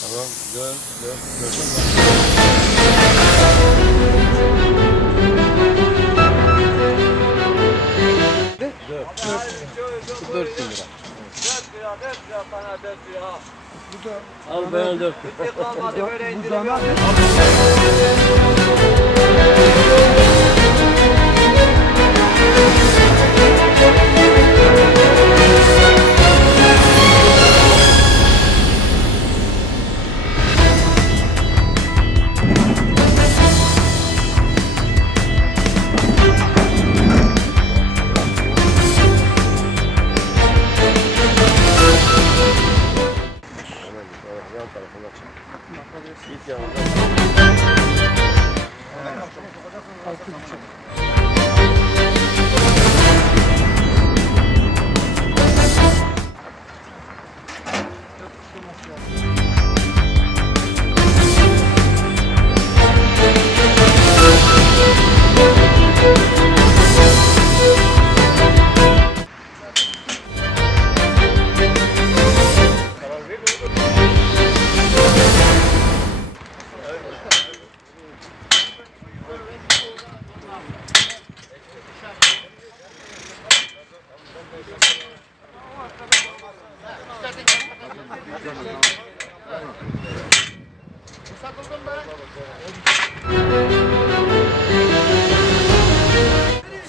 Tamam güzel. Gör, Dört. Dört bin lira. Dört lira, dört lira bana dört lira. Bu da... Al bana dört lira. Bu da... Bu da...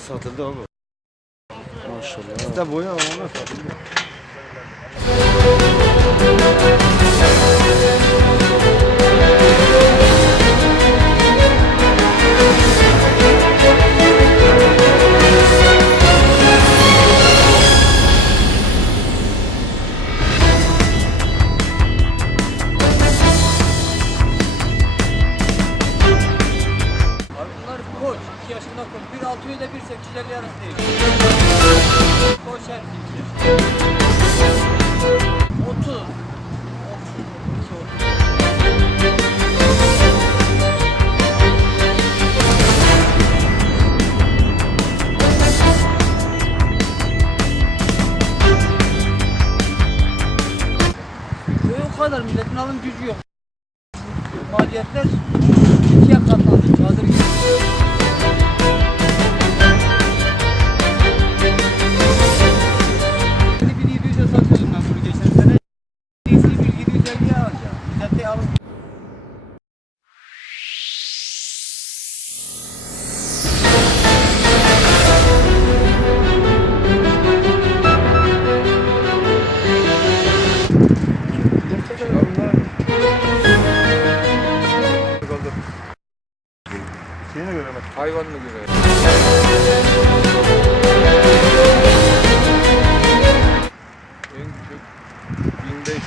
Satıldı abi. Maşallah. Sizde boya var ona satılıyor. 600'e 1 850 arası değil. Koşer zincir. 30. 30. 30. Ve o kadar milletin alım gücü yok. Maliyetler ikiye katlandı. Çadır Şeyine göre bak. Hayvanına göre. En küçük 1500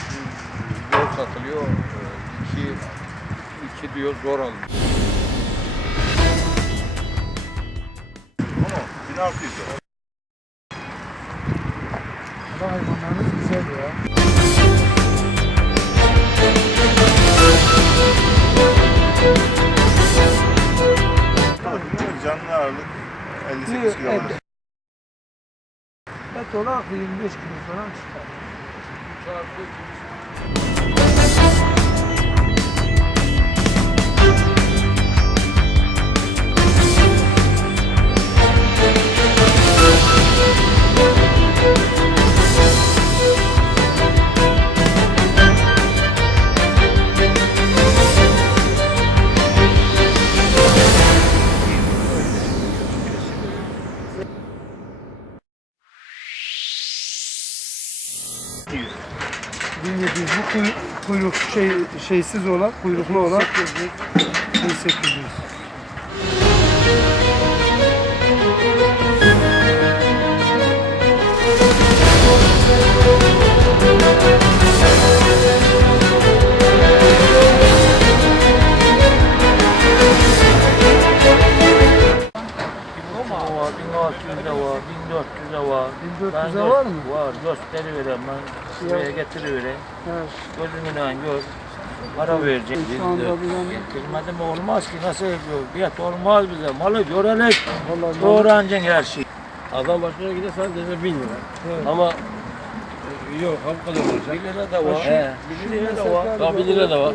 zor satılıyor. 2 2 diyor zor alıyor. Ama 1600 lira. 58 kilo var. Et olarak 25 kilo falan çıkar. Çarpı bu kuyruk, şey, şeysiz olan, kuyruklu olan 1800. var, 1600 de var, 1400 de var. 1400 de Ben var mı? Var, gösteriverem ben. Şuraya getirivereyim. Evet. Gözümden gör. Para verecek. Şu anda bilen- Getirmedim olmaz ki nasıl yapıyor? Fiyat olmaz bize. Malı görelim. Vallahi Doğranacaksın her şeyi. Adam başına gider sadece 1000 lira. Ama e, yok ham kadar olacak. 1 lira da var. 1 lira da var. 1 lira da var.